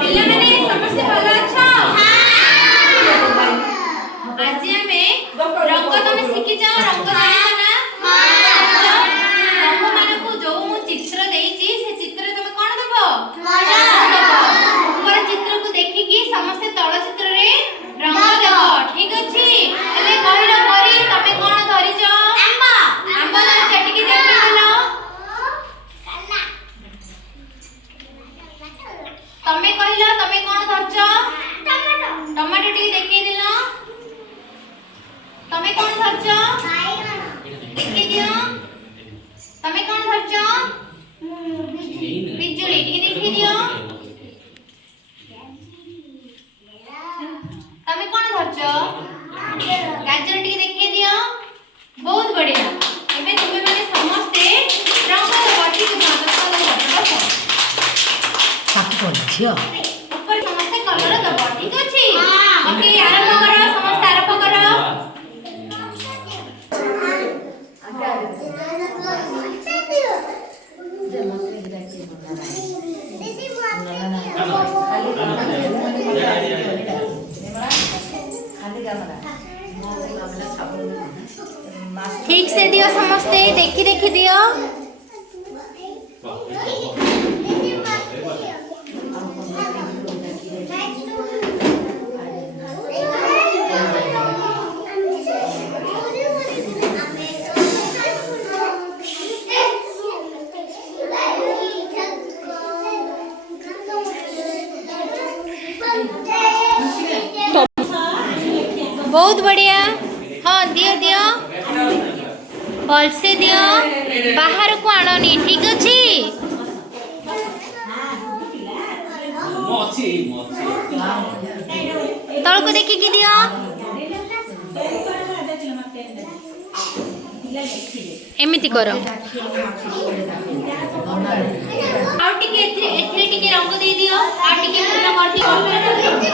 ପିଲାମାନେ ସମସ୍ତେ ଭଲ ଅଛ? ଆଜି ଆମେ ରଙ୍ଗ ତମେ ଶିଖିଛ ରଙ୍ଗ ଜାଣିଛ ନା? ରଙ୍ଗ ମାନଙ୍କୁ ଯୋଉ ମୁଁ ଚିତ୍ର ଦେଇଛି ସେ ଚିତ୍ର ତମେ କଣ ଦବ? ଉପର ଚିତ୍ରକୁ ଦେଖିକି ସମସ୍ତେ ତଳ ଚିତ୍ରରେ ରଙ୍ଗ ଦେବ। ଠିକ ଅଛି? ହେଲେ କହିଲ ପରି ତମେ କଣ ଧରିଛ? ଆମ୍ବ ଧରିଛ। ଟିକେ ଦେଖେଇଦେଲ। ତମେ କହିଲ ତମେ କଣ ଧରିଛ? ଟମାଟୋ। ଟିକେ ଦେଖେଇଦେଲ। ତମେ କଣ ଧରିଛ? ଦେଖେଇ ଦିଅ। ତମେ କଣ ଧରିଛ? ପିଜୁଳି। ଟିକେ ଦେଖେଇ ଦିଅ। ତମେ କଣ ଧରିଛ? ଗାଜର। ଟିକେ ଦେଖେଇ ଦିଅ। ବହୁତ ବଢିଆ। ଏବେ ତୁମେ ମାନେ ସମସ୍ତେ ରଙ୍ଗ ଦେବ। ଠିକ ଅଛି? ଝିଅ ଉପରେ ସମସ୍ତେ କଲର ଦବ। ଠିକ ଅଛି? ଓକେ, ଆରମ୍ଭ କର। ସମସ୍ତେ ଆରମ୍ଭ କର। ठीक से दियो। समस्ते देखी देखी दियो। बहुत बढ़िया। हाँ दियो दियो भलसे दियो। बाहर को आणनी। ठीक अच्छी? तल को देखिकी दियो। एमिति करो। आउ टिके एथिरे टिके रंग दे दियो। आ टिके पूर्ण कर दियो।